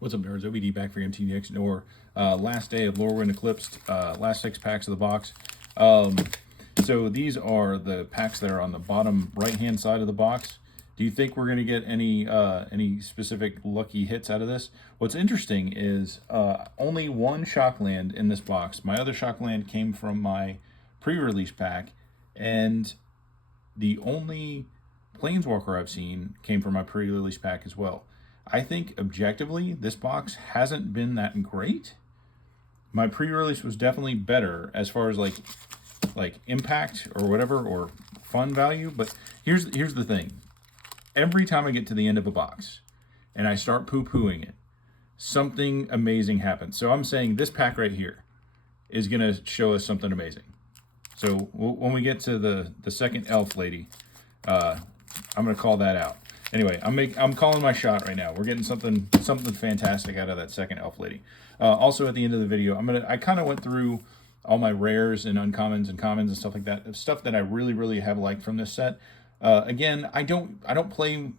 What's up, nerds? OBD back for MTDX Nor. Last day of Lorwyn Eclipsed, last 6 packs of the box. So these are the packs that are on the bottom right-hand side of the box. Do you think we're going to get any specific lucky hits out of this? What's interesting is only one Shockland in this box. My other Shockland came from my pre-release pack, and the only Planeswalker I've seen came from my pre-release pack as well. I think objectively, this box hasn't been that great. My pre-release was definitely better as far as like impact or whatever, or fun value. But here's the thing. Every time I get to the end of a box and I start poo-pooing it, something amazing happens. So I'm saying this pack right here is going to show us something amazing. So when we get to the second elf lady, I'm going to call that out. Anyway, I'm calling my shot right now. We're getting something fantastic out of that second elf lady. Also, at the end of the video, I kind of went through all my rares and uncommons and commons and stuff like that. Stuff that I really have liked from this set. Again, I don't play,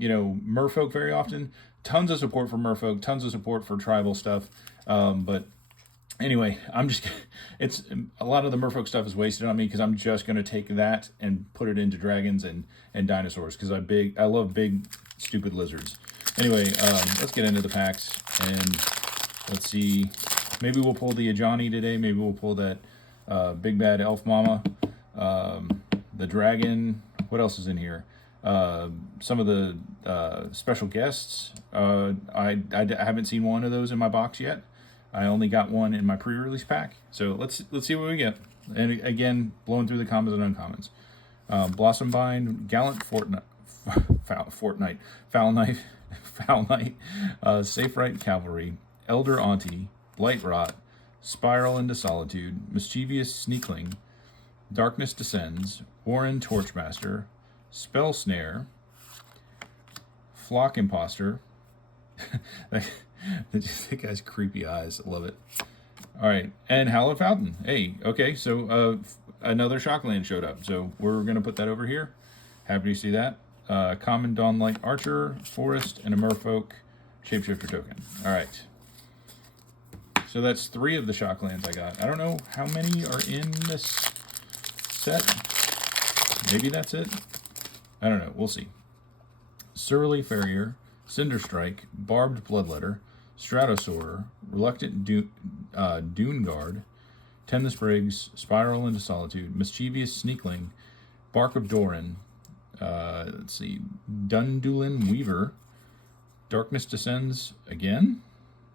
Merfolk very often. Tons of support for Merfolk, tons of support for tribal stuff. But anyway, it's a lot of the Merfolk stuff is wasted on me because I'm just going to take that and put it into dragons and dinosaurs because I love big, stupid lizards. Anyway, let's get into the packs and let's see. Maybe we'll pull the Ajani today. Maybe we'll pull that big bad elf mama, the dragon. What else is in here? Some of the special guests. I haven't seen one of those in my box yet. I only got one in my pre-release pack, so let's see what we get. And again, blowing through the commons and uncommons. Blossom Bind, Gallant Fortnite, Foul Knight, Safe Right Cavalry, Elder Auntie, Blight Rot, Spiral into Solitude, Mischievous Sneakling, Darkness Descends, Warren Torchmaster, Spell Snare, Flock Imposter. That guy's creepy eyes. I love it. All right, and Hallowed Fountain. Hey, okay, so another Shockland showed up, so we're gonna put that over here. Happy to see that. Common Dawnlight Archer, Forest, and a Merfolk Shapeshifter token. All right. So that's 3 of the Shocklands I got. I don't know how many are in this set. Maybe that's it. I don't know. We'll see. Surly Farrier, Cinderstrike, Barbed Bloodletter, Stratosaur, Reluctant Dune Guard, Tend the Sprigs, Spiral into Solitude, Mischievous Sneakling, Bark of Doran, let's see, Dundulin Weaver, Darkness Descends again?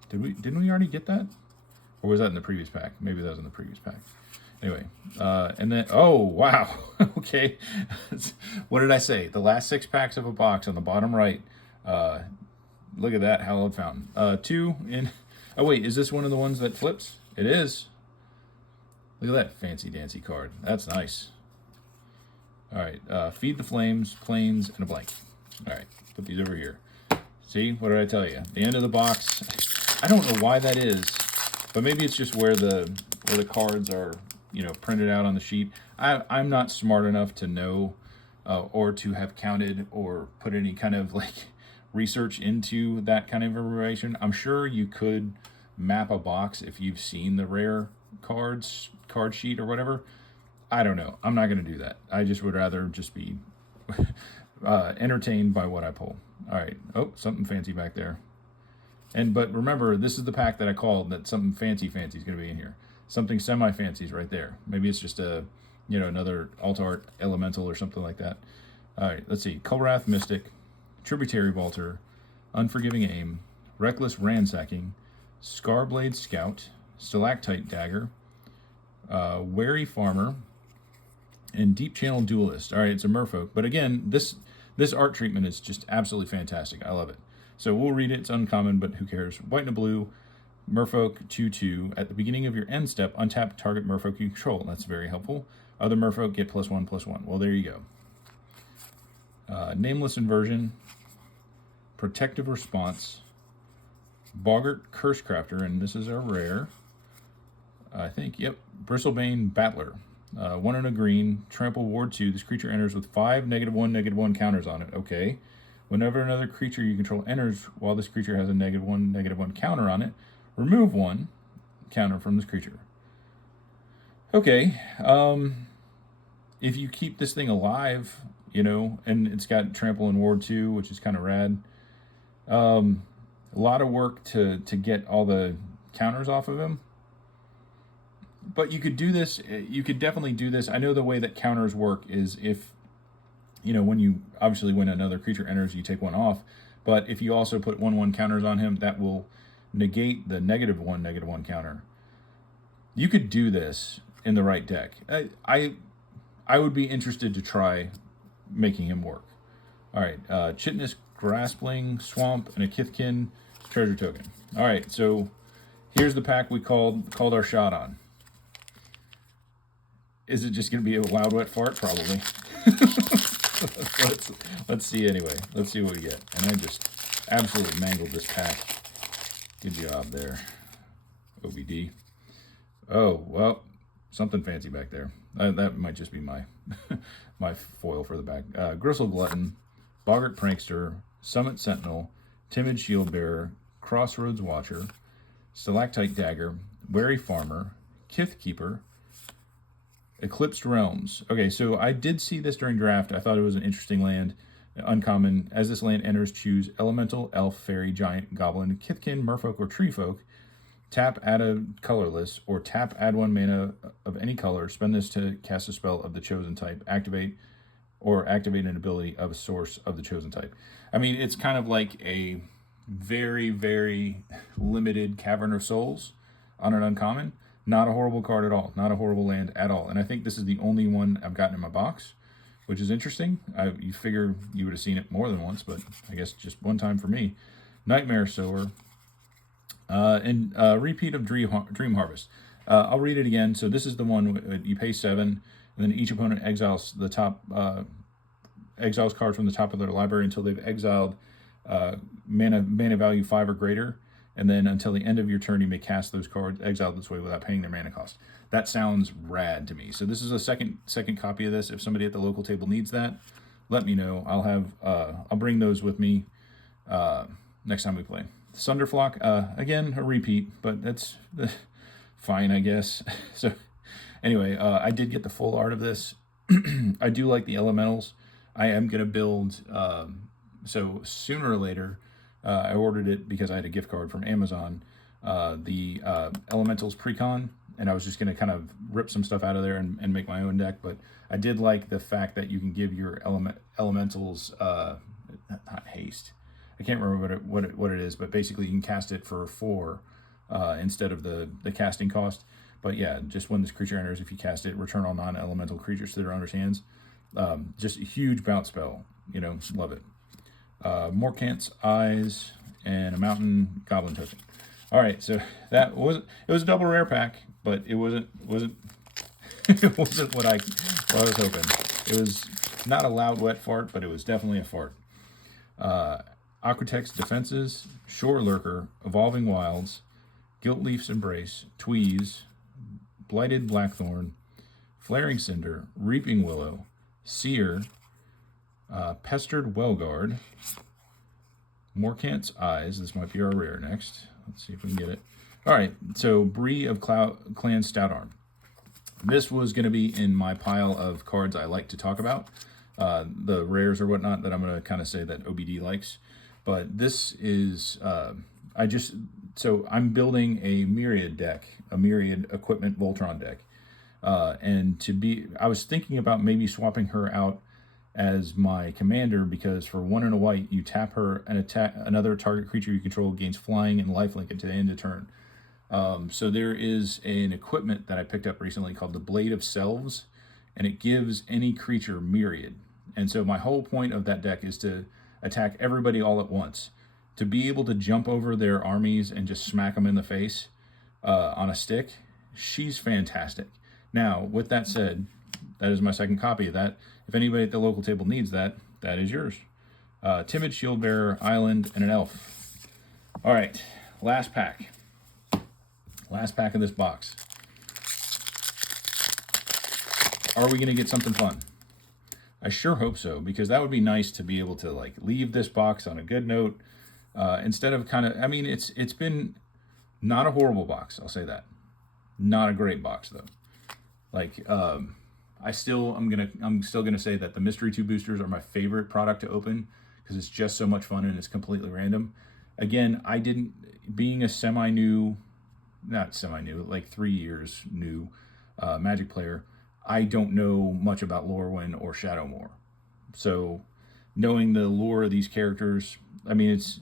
Didn't we already get that? Or was that in the previous pack? Maybe that was in the previous pack. Anyway, and then, oh, wow. Okay. What did I say? The last 6 packs of a box on the bottom right. Look at that, Hallowed Fountain. 2 in... Oh, wait, is this one of the ones that flips? It is. Look at that fancy dancy card. That's nice. All right, Feed the Flames, Plains, and a blank. All right, put these over here. See, what did I tell you? The end of the box. I don't know why that is, but maybe it's just where the cards are, printed out on the sheet. I'm not smart enough to know or to have counted or put any kind of research into that kind of information. I'm sure you could map a box if you've seen the rare card sheet or whatever. I don't know. I'm not going to do that. I just would rather just be entertained by what I pull. All right. Oh, something fancy back there. But remember, this is the pack that I called that something fancy is going to be in here. Something semi-fancy is right there. Maybe it's just another alt art elemental or something like that. All right, let's see. Kulrath Mystic, Tributary Vaulter, Unforgiving Aim, Reckless Ransacking, Scarblade Scout, Stalactite Dagger, Wary Farmer, and Deep Channel Duelist. All right, it's a Merfolk. But again, this art treatment is just absolutely fantastic. I love it. So we'll read it. It's uncommon, but who cares? White and a blue, Merfolk 2/2. At the beginning of your end step, untap target Merfolk you control. That's very helpful. Other Merfolk get +1/+1. Well, there you go. Nameless Inversion, Protective Response, Boggart Cursecrafter, and this is our rare. I think, yep. Bristlebane Battler. 1 and a green, Trample Ward 2. This creature enters with 5 -1/-1 counters on it. Okay. Whenever another creature you control enters while this creature has a -1/-1 counter on it, remove 1 counter from this creature. Okay, if you keep this thing alive, you know, and it's got trample and ward too, which is kind of rad. A lot of work to get all the counters off of him. But you could do this, you could definitely do this. I know the way that counters work is if, you know, when another creature enters, you take 1 off. But if you also put 1/1 counters on him, that will negate the -1/-1 counter. You could do this in the right deck. I would be interested to try making him work. All right, Chitinous Graspling, Swamp, and a Kithkin treasure token. All right, so here's the pack we called our shot on. Is it just going to be a loud, wet fart? Probably. let's see anyway. Let's see what we get. And I just absolutely mangled this pack. Good job there, OBD. Oh, well, something fancy back there. That might just be my my foil for the back. Gristle Glutton, Boggart Prankster, Summit Sentinel, Timid Shield Bearer, Crossroads Watcher, Stalactite Dagger, Wary Farmer, Kith Keeper, Eclipsed Realms. Okay, so I did see this during draft. I thought it was an interesting land. Uncommon. As this land enters, choose Elemental, Elf, Fairy, Giant, Goblin, Kithkin, Merfolk, or Treefolk. Tap, add a colorless, or tap, add 1 mana of any color. Spend this to cast a spell of the chosen type. Activate an ability of a source of the chosen type. I mean, it's kind of like a very, very limited Cavern of Souls on an uncommon. Not a horrible card at all. Not a horrible land at all. And I think this is the only one I've gotten in my box, which is interesting. You figure you would have seen it more than once, but I guess just one time for me. Nightmare Sower. And repeat of Dream Harvest. I'll read it again. So this is the one you pay 7, and then each opponent exiles the top exiles cards from the top of their library until they've exiled mana value 5 or greater, and then until the end of your turn you may cast those cards exiled this way without paying their mana cost. That sounds rad to me. So this is a second copy of this. If somebody at the local table needs that, let me know. I'll bring those with me next time we play. Sunderflock, again, a repeat, but that's fine, I guess. So anyway, I did get the full art of this. I do like the elementals. I am going to build, so sooner or later, I ordered it because I had a gift card from Amazon, the elementals precon, and I was just going to kind of rip some stuff out of there and make my own deck. But I did like the fact that you can give your elementals, not haste. I can't remember what it is, but basically you can cast it for 4 instead of the casting cost. But yeah, just when this creature enters, if you cast it, return all non-elemental creatures to their owner's hands. Just a huge bounce spell. You know, love it. Morkant's Eyes and a Mountain Goblin token. All right, so it was a double rare pack, but it wasn't it wasn't what I was hoping. It was not a loud wet fart, but it was definitely a fart. Aquatex Defenses, Shore Lurker, Evolving Wilds, Giltleaf's Embrace, Tweeze, Blighted Blackthorn, Flaring Cinder, Reaping Willow, Seer, Pestered Wellguard, Morkant's Eyes. This might be our rare next. Let's see if we can get it. All right, so Bree of Clan Stoutarm. This was going to be in my pile of cards I like to talk about, the rares or whatnot that I'm going to kind of say that OBD likes. But this is, I'm building a Myriad deck, a Myriad Equipment Voltron deck. I was thinking about maybe swapping her out as my commander, because for 1 and a white, you tap her and attack another target creature you control gains flying and lifelink until the end of turn. So there is an equipment that I picked up recently called the Blade of Selves, and it gives any creature Myriad. And so my whole point of that deck is to attack everybody all at once, to be able to jump over their armies and just smack them in the face on a stick. She's fantastic. Now, with that said, that is my second copy of that. If anybody at the local table needs that, that is yours. Timid Shield Bearer, Island, and an Elf. All right, last pack. Last pack of this box. Are we going to get something fun? I sure hope so, because that would be nice to be able to like leave this box on a good note, instead of kind of, I mean, it's been not a horrible box, I'll say that. Not a great box though. Like, I'm still gonna say that the mystery 2 boosters are my favorite product to open, because it's just so much fun and it's completely random. Again, being a not semi-new, like 3 years new Magic player, I don't know much about Lorwyn or Shadowmoor. So knowing the lore of these characters, I mean, it's,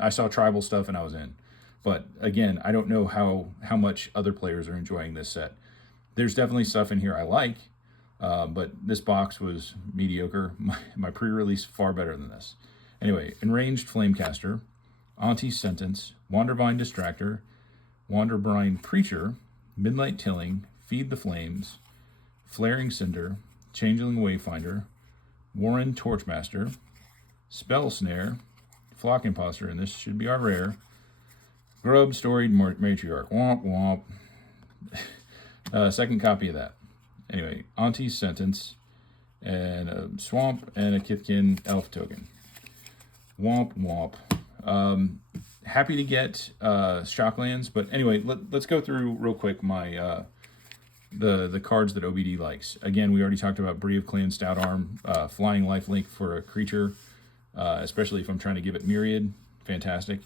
I saw tribal stuff and I was in. But again, I don't know how much other players are enjoying this set. There's definitely stuff in here I like, but this box was mediocre. My pre-release far better than this. Anyway, Enraged Flamecaster, Auntie's Sentence, Wandervine Distractor, Wanderbrine Preacher, Midnight Tilling, Feed the Flames, Flaring Cinder, Changeling Wayfinder, Warren Torchmaster, Spell Snare, Flock Imposter, and this should be our rare, Grub Storied Matriarch, womp womp. Second copy of that. Anyway, Auntie's Sentence, and a Swamp, and a Kithkin Elf token. Womp womp. Happy to get Shocklands, but anyway, let's go through real quick my the cards that OBD likes. Again, we already talked about Bree of Clan Stout Arm, Flying Lifelink for a creature, especially if I'm trying to give it Myriad. Fantastic.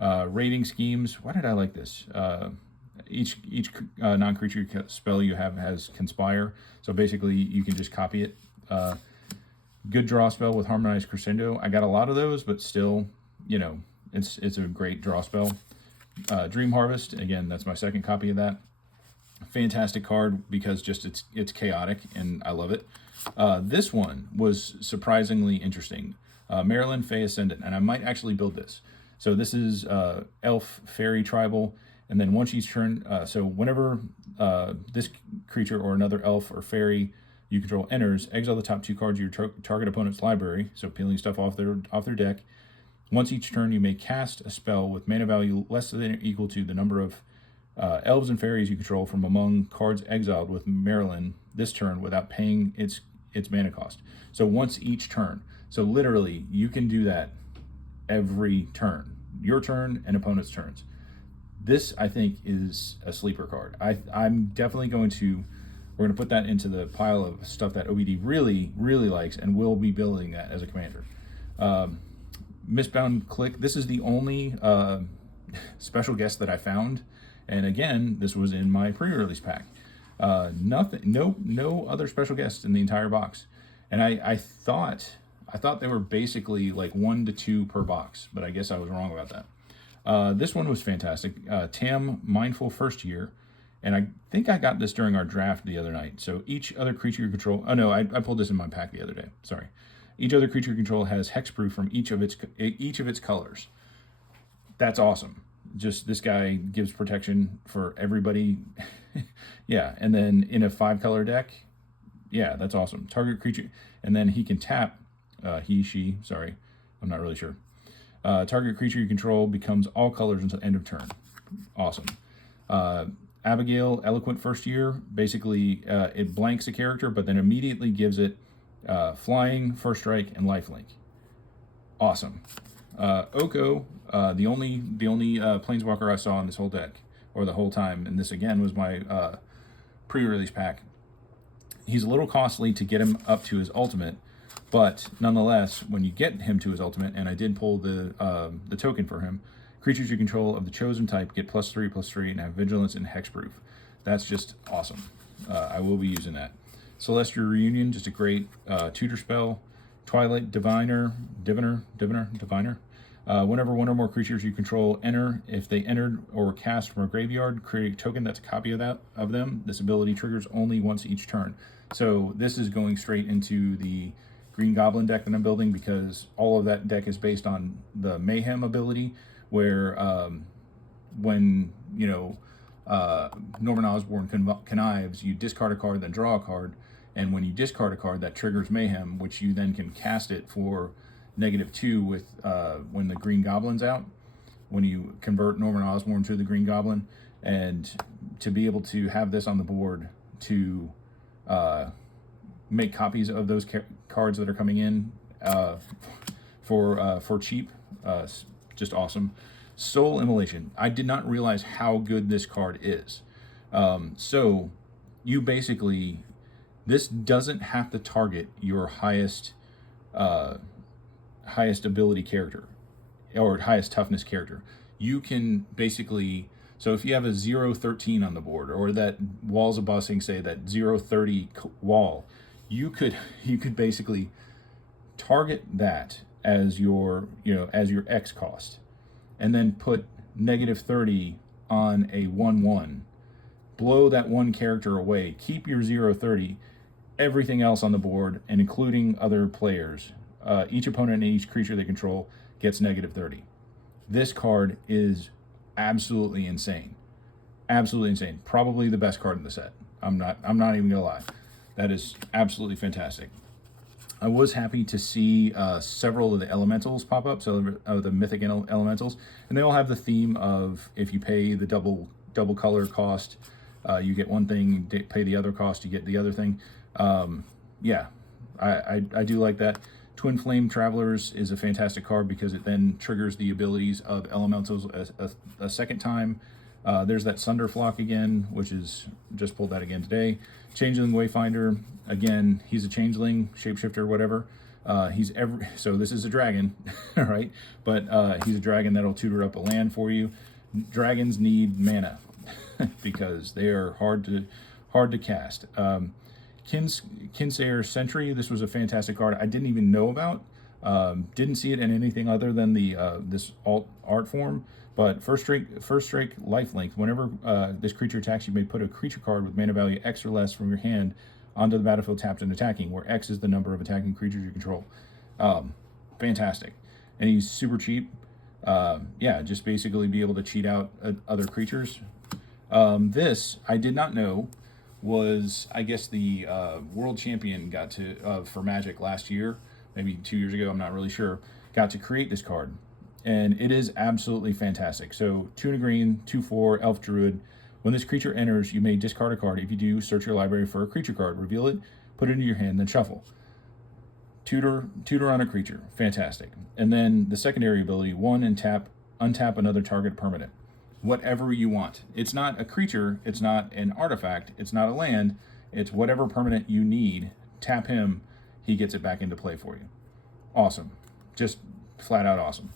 Rating Schemes. Why did I like this? Each non-creature spell you have has Conspire, so basically you can just copy it. Good draw spell with Harmonized Crescendo. I got a lot of those, but still, it's a great draw spell. Dream Harvest, again, that's my second copy of that. Fantastic card because just it's chaotic and I love it. This one was surprisingly interesting. Maryland Fey Ascendant, and I might actually build this. So this is Elf Fairy Tribal, and then once each turn, so whenever this creature or another elf or fairy you control enters, exile the top 2 cards of your target opponent's library, so peeling stuff off their deck. Once each turn, you may cast a spell with mana value less than or equal to the number of elves and fairies you control from among cards exiled with Maryland this turn without paying its mana cost. So once each turn. So literally, you can do that every turn. Your turn and opponent's turns. This, I think, is a sleeper card. I'm definitely we're going to put that into the pile of stuff that OBD really, really likes, and will be building that as a commander. Mistbound Click. This is the only special guest that I found, and again, this was in my pre-release pack. No other special guests in the entire box, and I thought they were basically like 1 to 2 per box, but I guess I was wrong about that. This one was fantastic. Tam Mindful First Year, and I think I got this during our draft the other night. So each other creature you control. Oh no, I pulled this in my pack the other day. Sorry. Each other creature you control has hexproof from each of its colors. That's awesome. Just this guy gives protection for everybody. Yeah, and then in a 5-color deck, yeah, that's awesome. Target creature, and then he can tap. Sorry, I'm not really sure. Target creature you control becomes all colors until end of turn. Awesome. Abigail, Eloquent First Year. Basically, it blanks a character, but then immediately gives it Flying, First Strike, and Lifelink. Awesome. Oko, the only Planeswalker I saw in this whole deck, or the whole time, and this again was my pre-release pack. He's a little costly to get him up to his ultimate, but nonetheless, when you get him to his ultimate, and I did pull the token for him, creatures you control of the chosen type get +3/+3 and have vigilance and hexproof. That's just awesome. I will be using that. Celestial Reunion, just a great tutor spell. Twilight Diviner. Whenever one or more creatures you control enter, if they entered or were cast from a graveyard, create a token that's a copy of them. This ability triggers only once each turn. So this is going straight into the Green Goblin deck that I'm building, because all of that deck is based on the Mayhem ability, where when Norman Osborn connives, you discard a card, then draw a card, and when you discard a card, that triggers Mayhem, which you then can cast it for -2 with when the Green Goblin's out, when you convert Norman Osborn to the Green Goblin. And to be able to have this on the board to make copies of those cards that are coming in for cheap. Just awesome. Soul Immolation. I did not realize how good this card is. So you basically, this doesn't have to target your highest ability character or highest toughness character. You can basically, so if you have a 0-13 on the board, or that Walls of Bossing say that 0-30 wall, you could basically target that as your, as your X cost, and then put -30 on a 1/1, blow that one character away, keep your 0-30, everything else on the board, and including other players, each opponent and each creature they control gets -30. This card is absolutely insane. Absolutely insane. Probably the best card in the set. I'm not even gonna lie. That is absolutely fantastic. I was happy to see several of the elementals pop up, so the mythic elementals, and they all have the theme of, if you pay the double color cost, you get one thing, pay the other cost, you get the other thing. Yeah, I do like that. Twin Flame Travelers is a fantastic card because it then triggers the abilities of elementals a second time. There's that Sunderflock again, which is, just pulled that again today. Changeling Wayfinder, again, he's a changeling, shapeshifter, whatever. So this is a dragon, right? But he's a dragon that'll tutor up a land for you. Dragons need mana because they are hard to cast. Kinsayer Sentry, this was a fantastic card I didn't even know about. Didn't see it in anything other than the this alt art form. But first strike lifelink. Whenever this creature attacks, you may put a creature card with mana value X or less from your hand onto the battlefield tapped and attacking, where X is the number of attacking creatures you control. Fantastic. And he's super cheap. Yeah, just basically be able to cheat out other creatures. This, I did not know, was, I guess, the world champion got to, for Magic last year, maybe 2 years ago, I'm not really sure, got to create this card. And it is absolutely fantastic. So 2 and a green, 2/4, Elf Druid. When this creature enters, you may discard a card. If you do, search your library for a creature card, reveal it, put it into your hand, then shuffle. Tutor on a creature. Fantastic. And then the secondary ability, 1 and untap another target permanent. Whatever you want. It's not a creature, it's not an artifact, it's not a land, it's whatever permanent you need. Tap him, he gets it back into play for you. Awesome. Just flat out awesome.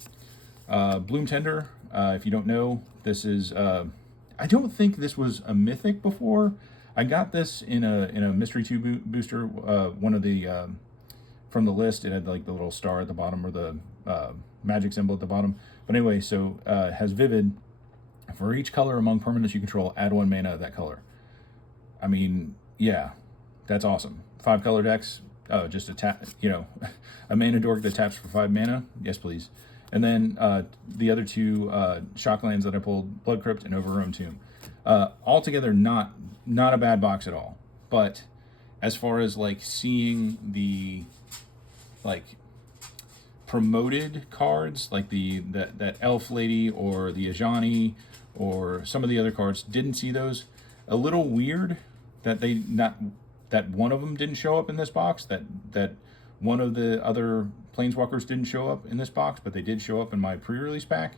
Bloom Tender, if you don't know, this is, I don't think this was a mythic before. I got this in a Mystery 2 booster, one of the, from the list. It had like the little star at the bottom, or the magic symbol at the bottom. But anyway, so it has Vivid. For each color among permanents you control, add 1 mana of that color. I mean, yeah, that's awesome. 5 color decks, just a tap, a mana dork that taps for 5 mana. Yes, please. And then the other 2 Shocklands that I pulled, Blood Crypt and Overgrown Tomb. Altogether, not a bad box at all. But as far as like seeing the promoted cards, like that Elf Lady or the Ajani or some of the other cards, didn't see those. A little weird that that one of them didn't show up in this box, that one of the other Planeswalkers didn't show up in this box, but they did show up in my pre-release pack.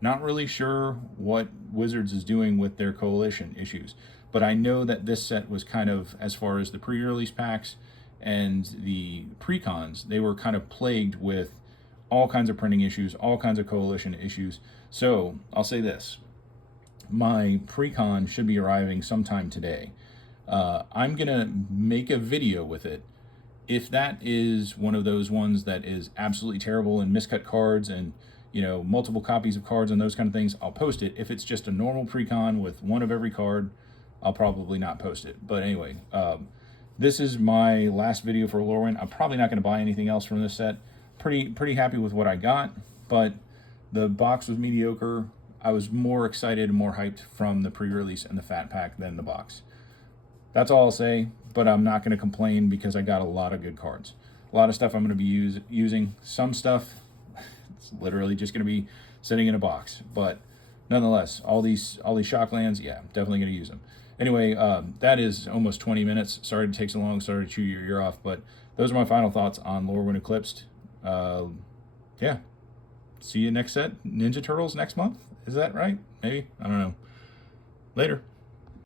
Not really sure what Wizards is doing with their coalition issues, but I know that this set was kind of, as far as the pre-release packs and the pre-cons, they were kind of plagued with all kinds of printing issues, all kinds of coalition issues. So I'll say this, my pre-con should be arriving sometime today. I'm gonna make a video with it. If that is one of those ones that is absolutely terrible and miscut cards and multiple copies of cards and those kind of things, I'll post it. If it's just a normal pre-con with one of every card, I'll probably not post it. But anyway, this is my last video for Lorwyn. I'm probably not going to buy anything else from this set. Pretty happy with what I got, but the box was mediocre. I was more excited and more hyped from the pre-release and the fat pack than the box. That's all I'll say, but I'm not going to complain because I got a lot of good cards. A lot of stuff I'm going to be using. Some stuff, it's literally just going to be sitting in a box. But nonetheless, all these Shocklands, yeah, definitely going to use them. anyway, that is almost 20 minutes. Sorry to take so long. Sorry to chew your ear off, but those are my final thoughts on Lorwyn Eclipsed. Yeah. See you next set. Ninja Turtles next month. Is that right? Maybe. I don't know. Later.